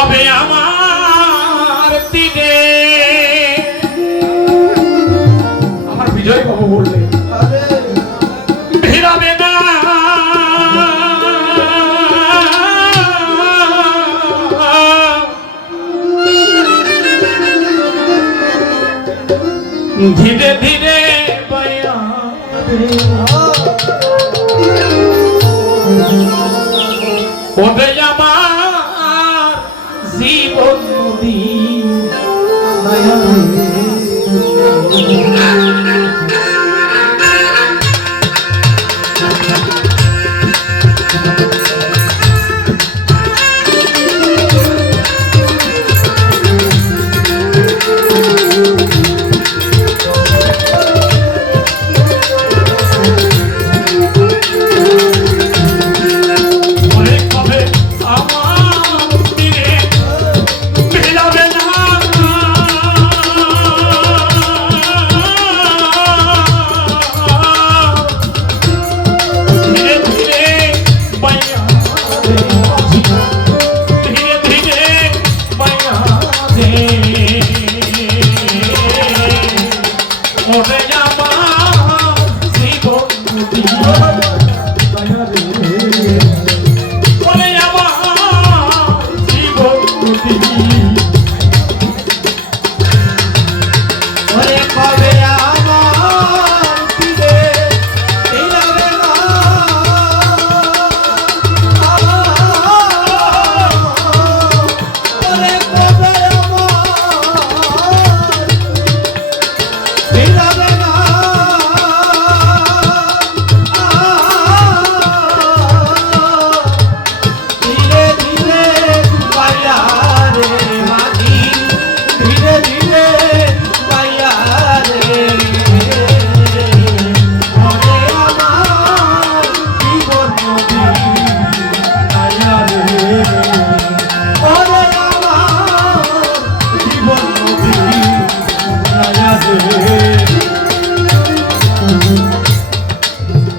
কবে আমার তীরে আমার বিজয় বাবু বললেন ভিড়াবে ধীরে ধীরে ওদের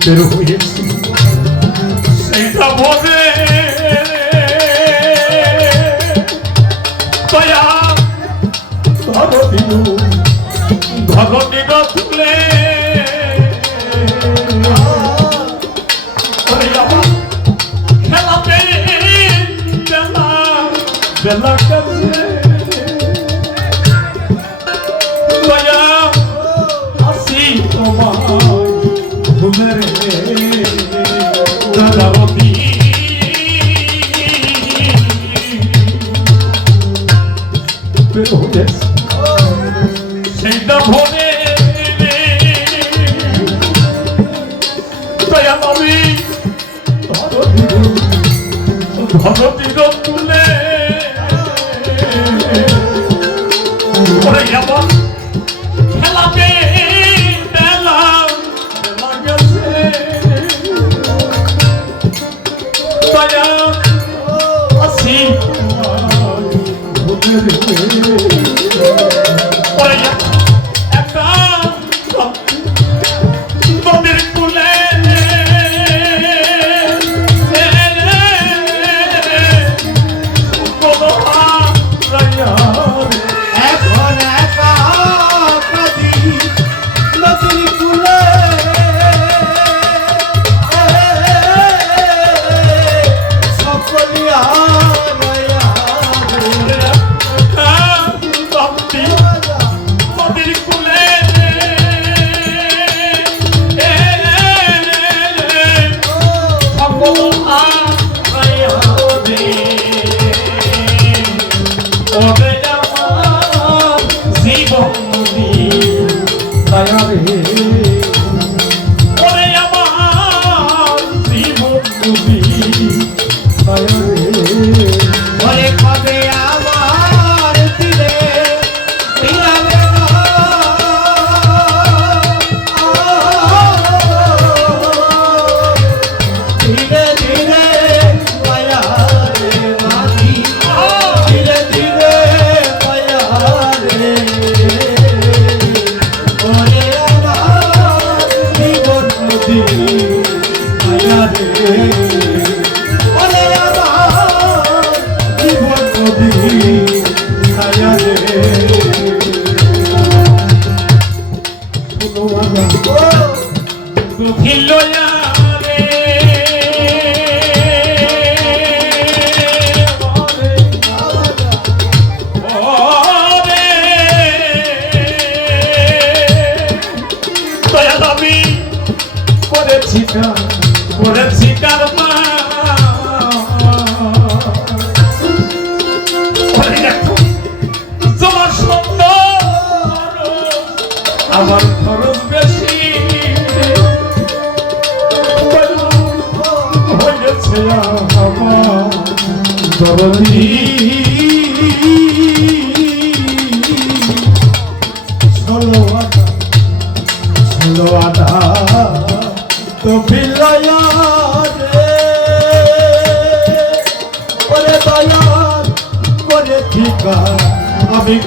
对。Mujeres eh, eh.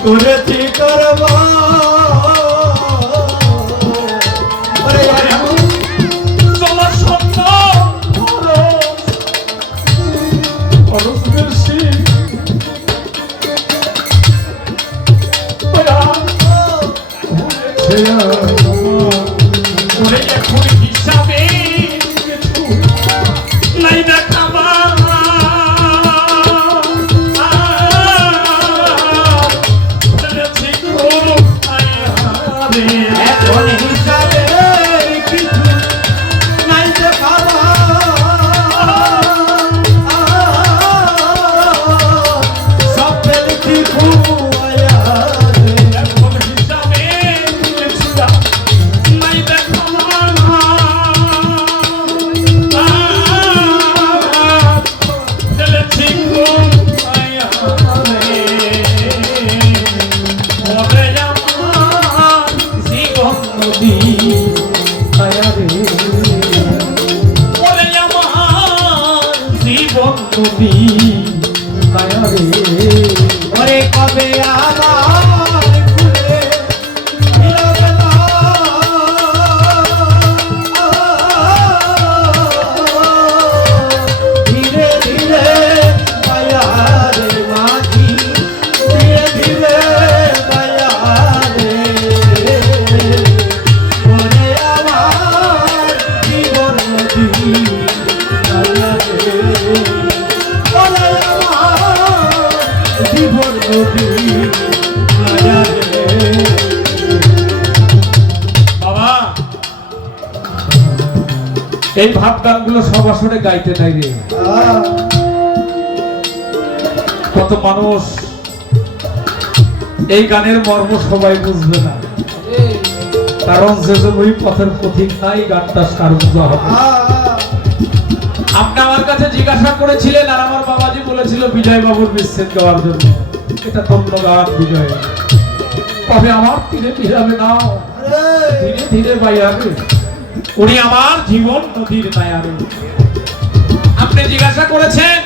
করেছি এই ভাব গানগুলো সব আসলে গাইতে নাই রে। কত মানুষ এই গানের মর্ম সবাই বুঝবে না। কারণ যে ওই পথের পথিক নাই গানটা বোঝা হবে। আপনি আমার কাছে জিজ্ঞাসা করেছিলেন আর আমার বাবাজি বলেছিল বিজয় বাবুর বিচ্ছেদ গাওয়ার জন্য। এটা তন্ন গাওয়ার বিজয়। তবে আমার তীরে ফিরাবে না। ধীরে ধীরে বাইয়াবে উনি আমার জীবন নদীর নায়ারে আপনি জিজ্ঞাসা করেছেন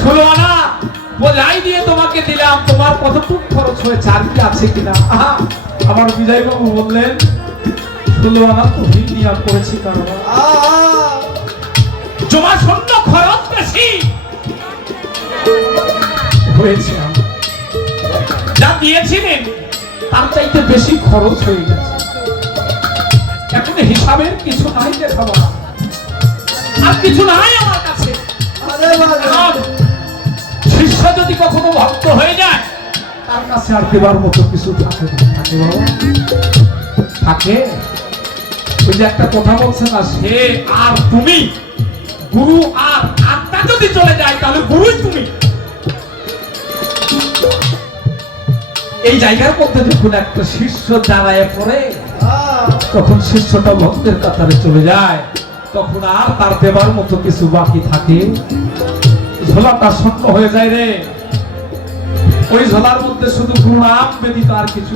ষোলো আনা বোঝাই দিয়ে তোমাকে দিলাম, তোমার কতটুক খরচ হয়েছে, আর কি আছে কিনা? আমার বিজয় বাবু বললেন ষোলো আনা তো নিয়া করেছি কারণ জমা শূন্য খরচ বেশি হয়েছে। যা দিয়েছিলেন, তার চাইতে বেশি খরচ হয়ে গেছে। এখন হিসাবের কিছু নাই আর কিছু নাই আমার কাছে। শিষ্য যদি কখনো ভক্ত হয়ে যায় তার কাছে আর দেবার মতো কিছু থাকে থাকে থাকে। ওই যে একটা কথা বলছে না সে আর তুমি গুরু আর আত্মা যদি চলে যায় তাহলে গুরুই তুমি। এই জায়গার মধ্যে যখন একটা শিষ্য দাঁড়ায় পড়ে তখন শিষ্যটা ভক্তের কাতারে চলে যায়। তখন আর তার দেবার মতো কিছু বাকি থাকে। ঝোলাটা শূন্য হয়ে যায় রে। ওই ঝোলার মধ্যে শুধু গুণাম ব্যতীত আর কিছু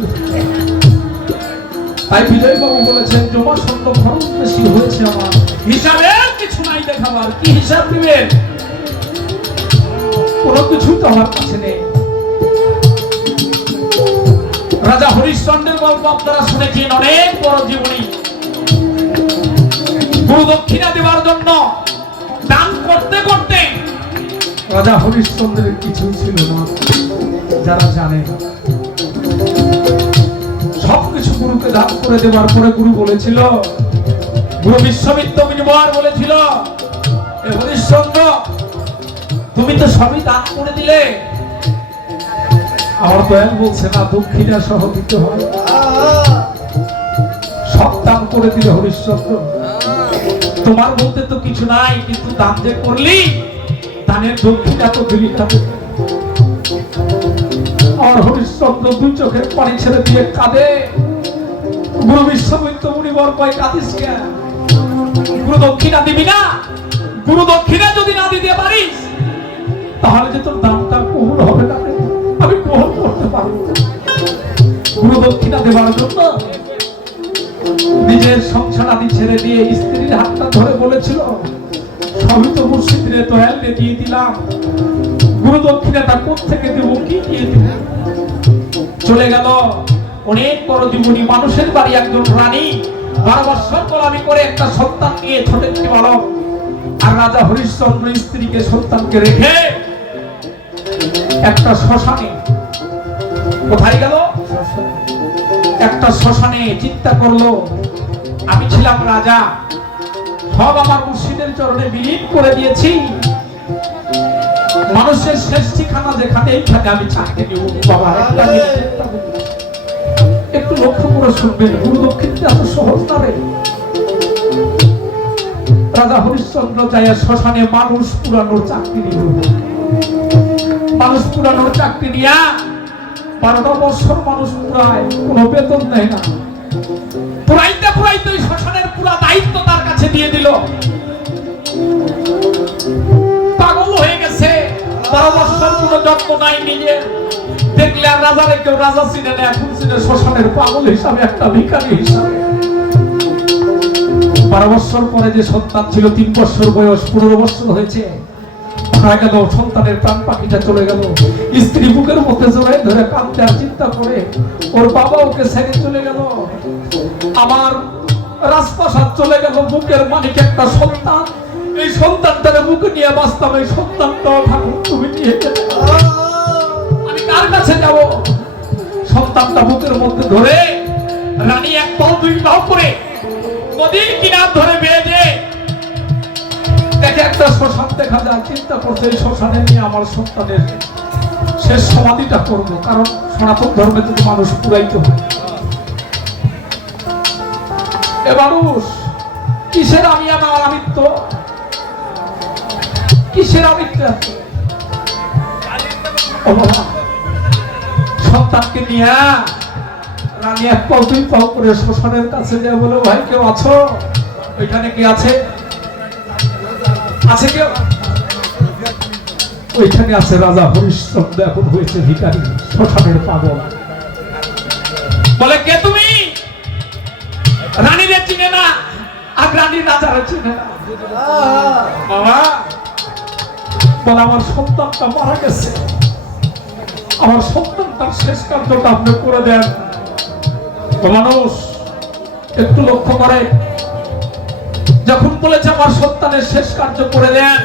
তাই বিজয় বাবু বলেছেন, জমা শূন্য খরচ বেশি হয়েছে আমার। হিসাবে কিছু নাই দেখাবার। কি হিসাব দিবেন? কোনো কিছু তো আমার কাছে নেই। রাজা হরিশ্চন্দ্রের গল্প আপনারা শুনেছেন, অনেক বড় জীবনী। গুরু দক্ষিণা দেওয়ার জন্য দান করতে করতে রাজা হরিশ্চন্দ্রের কিছু ছিল না, যারা জানে। সবকিছু গুরুকে দান করে দেওয়ার পরে গুরু বলেছিল, গুরু বিশ্ববিদ্য বিনিময় বলেছিল, "এ হরিশ্চন্দ্র, তুমি তো সবই দান করে দিলে। আমার দয়াল বলছে না, দক্ষিণা সহ দিতে সব দান করে দিলে হরিশ্চন্দ্র। তোমার বলতে তো কিছু নাই, কিন্তু দান যে করলি, দানের দক্ষিণা তো দিলি হবে আর হরিশ্চন্দ্র দুই চোখের পানি ছেড়ে দিয়ে কাঁদে। গুরু বিশ্ববিদ্য মুনিবর কয়, কাঁদিস গুরু দক্ষিণা দিবি না? গুরু দক্ষিণা যদি না দিতে পারিস, তাহলে যে তোর দানটা কবুল হবে না। গ্রহণ করতে পারব না। গুরু দক্ষিণা দেওয়ার জন্য নিজের সংসার আদি ছেড়ে দিয়ে স্ত্রীর হাতটা ধরে বলেছিল সবই তো মুর্শিদের দয়াল রে দিয়ে দিলাম। গুরু দক্ষিণাটা থেকে দেবো, কি দিয়ে দিব? চলে গেল অনেক বড় জীবনী মানুষের বাড়ি একজন রানী। বারো বছর গোলামি করে একটা সন্তান নিয়ে ছোট একটি বালক। আর রাজা হরিশ্চন্দ্র স্ত্রীকে সন্তানকে রেখে একটা শ্মশানে কোথায় গেল? একটা শ্মশানে চিন্তা করল, আমি ছিলাম রাজা। সব আমার মুর্শিদের চরণে বিলীন করে দিয়েছি। মানুষের শেষ ঠিকানা যেখানে, এইখানে আমি চাকরি একটা লক্ষ্য করে শুনবেন, গুরু দক্ষিণটা এত সহজ না রে। রাজা হরিশ্চন্দ্র যায় শ্মশানে মানুষ পুরানোর চাকরি মানুষ পুরানোর চাকরি নিয়া বারোটা বছর মানুষ পুরায় কোনো বেতন নেয় না। পুরাইতে পুরাইতে শ্মশানের পুরা দায়িত্ব তার কাছে দিয়ে দিল। পাগল হয়ে গেছে। বারো বছর কোনো যত্ন নাই নিজে। দেখলে আর রাজারে কেউ রাজা চিনে না, এখন চিনে শ্মশানের পাগল হিসাবে একটা ভিখারি হিসাবে। বারো বছর পরে যে সন্তান ছিল, তিন বছর বয়স, পনেরো বছর হয়েছে। হয়ে গেল, সন্তানের প্রাণ পাখিটা চলে গেল। স্ত্রী বুকের মধ্যে জড়াই ধরে কাঁদতে আর চিন্তা করে, ওর বাবা ওকে ছেড়ে চলে গেল। আমার রাজপ্রাসাদ চলে গেল, বুকের মালিক একটা সন্তান। এই সন্তানটারে বুকে নিয়ে বাঁচতাম, এই সন্তানটাও ঠাকুর তুমি নিয়ে আমি কার কাছে যাব? সন্তানটা বুকের মধ্যে ধরে রানী এক পাও দুই পাও করে নদীর কিনার ধরে বেঁধে একটা শ্মশান দেখা চিন্তা নিয়ে আমার শেষ সমাধিটা কারণ সনাতন ধর্মে মানুষ পুরাইতে এ মানুষ, কিসের সন্তানকে নিয়ে রানী এক পাও দুই করে শ্মশানের কাছে যায় বলে, ভাই, কেউ আছো? ওইখানে কি আছে? ওইখানে আছে রাজা হরিশ্চন্দ্র, এখন হয়েছে ভিকারি শ্মশানের পাগল। বলে, কে তুমি? রানীরে চিনে না, আর রানী রাজারে চিনে না। বাবা বলে, আমার সন্তানটা মারা গেছে। আমার সন্তানটার শেষ কার্যটা আপনি করে দেন। মানুষ, একটু লক্ষ্য করে যখন বলেছে আমার সন্তানের শেষ কার্য করে দেন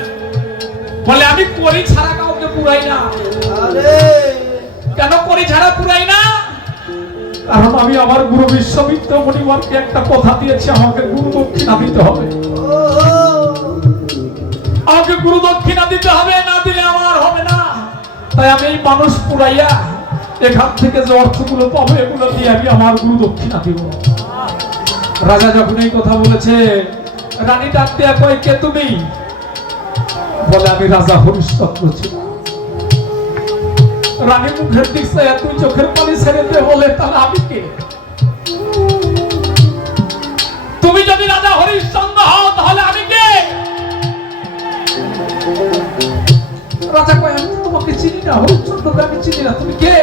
বলে আমি করি ছাড়া কাউকে পুরাই না। কেন করি ছাড়া পুরাই না? কারণ আমি আমার গুরু বিশ্ববিদ্য মণিবরকে একটা কথা দিয়েছি আমাকে গুরু দক্ষিণা দিতে হবে। আমাকে গুরু দক্ষিণা দিতে হবে না দিলে আমার হবে না। তাই আমি এই মানুষ পুরাইয়া এখান থেকে যে অর্থগুলো পাবো এগুলো দিয়ে আমি আমার গুরু দক্ষিণা দিব। রাজা যখন এই কথা বলেছে রানী ডাক দেয়া কে তুমি? বলে, আমি রাজা হরিশ্চন্দ্র ছিলাম। রানী মুখের দিক চাইয়া তুই চোখের পানি ছেড়ে দে বলে তাহলে আমি কে? তুমি যদি রাজা হরিশ্চন্দ্র হও, তাহলে আমি কে? রাজা কয়, আমি তোমাকে চিনি না, হরিশ্চন্দ্রকে আমি চিনি না, তুমি কে?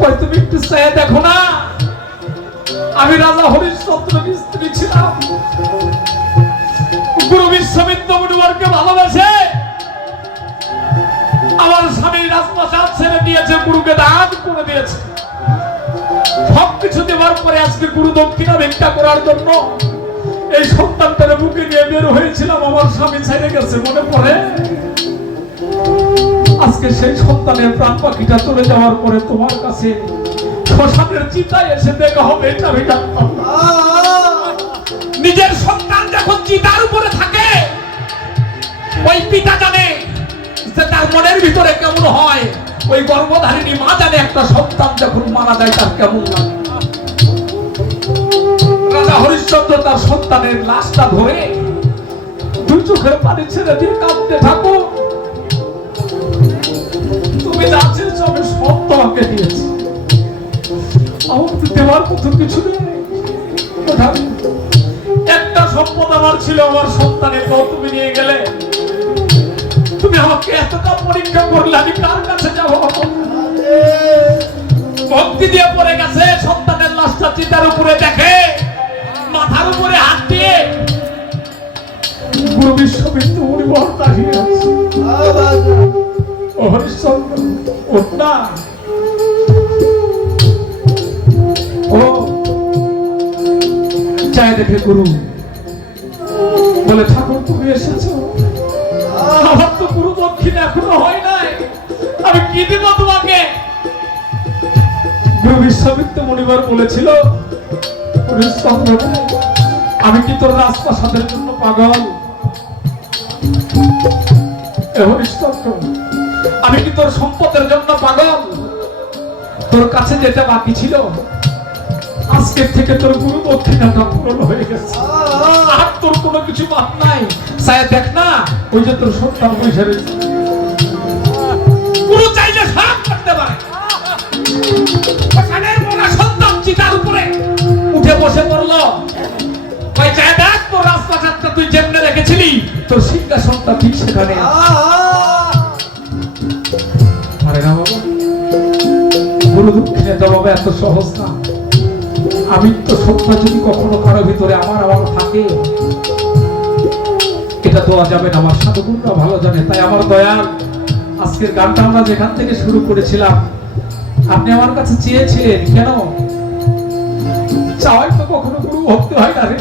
কয়, তুমি একটু চেয়ে দেখো না। আমি রাজা হরিশ্চন্দ্রের স্ত্রী ছিলাম। গুরু বিশ্ববিদ্য মুনিবরকে ভালোবাসে আমার স্বামী রাজপ্রাসাদ ছেড়ে দিয়েছে, গুরুকে দান করে দিয়েছে। দেওয়ার পরে আজকে গুরু দক্ষিণা ভিক্ষা করার জন্য এই সন্তানটারে বুকে নিয়ে বের হয়েছিলাম, আমার স্বামী ছেড়ে গেছে, মনে পড়ে? আজকে সেই সন্তানের প্রাণ পাখিটা চলে যাওয়ার পরে তোমার কাছে শ্মশানের চিতায় এসে দেখা হবে, এটা আমি নিজের সন্তান যখন চিতার উপরে থাকে। ওই পিতা জানে যে তার মনের ভিতরে কেমন হয়। ওই গর্ভধারিণী মা জানে একটা সন্তান যখন মারা যায়, তার কেমন রাজা হরিশ্চন্দ্র তার সন্তানের লাশটা ধরে দুই চোখের পানি ছেড়ে দিয়ে কাঁদতে থাকো তুমি যা আমি সব তোমাকে দিয়েছি। একটা সম্পদ আমার ছিল, আমার সন্তানের তুমি নিয়ে গেলে। তুমি আমাকে এতটা পরীক্ষা করলে, আমি কার কাছে যাব? সন্তানের লাশটা চিতার উপরে দেখে, মাথার উপরে হাত দিয়ে। পুরো বিশ্ববিদ্য দাঁড়িয়ে আছে। ও হরিশ্চন্দ্র চায় দেখে গুরু। বলে, ঠাকুর, তুমি এসেছ? আমার তো গুরু দক্ষিণ এখনও হয় নাই। আমি কি দিব তোমাকে? গুরু বিশ্বামিত্র মনিবার বলেছিল আমি কি তোর রাজপ্রাসাদের জন্য পাগল? আমি কি তোর সম্পদের জন্য পাগল? তোর কাছে যেটা বাকি ছিল। আজকের থেকে তোর গুরু দক্ষিণাটা পূরণ হয়ে গেছে। আর তোর কোনো কিছু বাদ নাই। সায়া দেখ না ওই যে তোর সন্তান বসে রয়েছে গুরু চাইলে করতে পারে। সন্তান চিতার উপরে উঠে বসে পড়ল। ওই চায় দেখ তোর রাস্তাঘাটটা তুই যেমনে রেখেছিলি তোর সিংহাসনটা ঠিক সেখানে আছে। পারে না বাবা গুরু দুঃখে জবাবে এত সহজ না। আমি তো সত্য যদি কখনো কারও ভিতরে আমার আমার থাকে, এটা দেওয়া যাবে না। আমার সাধুগুণরা ভালো জানে, তাই আমার দয়াল, আজকের গানটা আমরা যেখান থেকে শুরু করেছিলাম, আপনি আমার কাছে চেয়েছিলেন, কেন? চাওয়াই তো কখনো গুরু ভক্তি হয় না রে।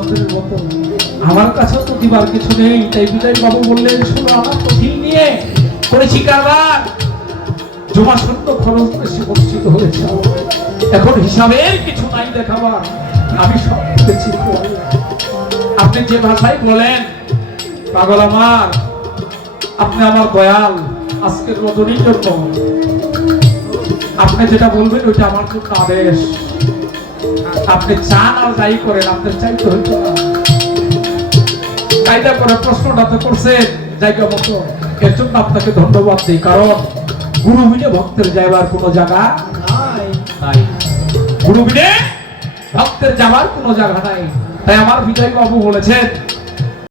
রাজা মতো। আমার কাছে তো দিবার কিছু নেই, তাই বিজয় বাবু বললেন, শোনো, আমার তো ঢিল নিয়ে করেছি কারবার। জমা সত্য খরচ বেশি বঞ্চিত হয়েছে এখন হিসাবের কিছু নাই দেখাবার। আমি সব দেখেছি আপনি যে ভাষায় বলেন, পাগল আমার, আপনি আমার দয়াল, আজকের রজনীর জন্য। আপনি যেটা বলবেন, ওইটা আমার জন্য আদেশ। আপনি চান আর যাই করেন আপনার চাইতে হইতো না। কায়দা করে প্রশ্নটা তো করছেন জায়গা মতো। এর জন্য আপনাকে ধন্যবাদ দিই কারণ গুরু বিনে ভক্তের যাইবার কোনো জায়গা নাই। গুরু বিনে ভক্তের যাবার কোন জায়গা নাই। তাই আমার বিজয় বাবু বলেছেন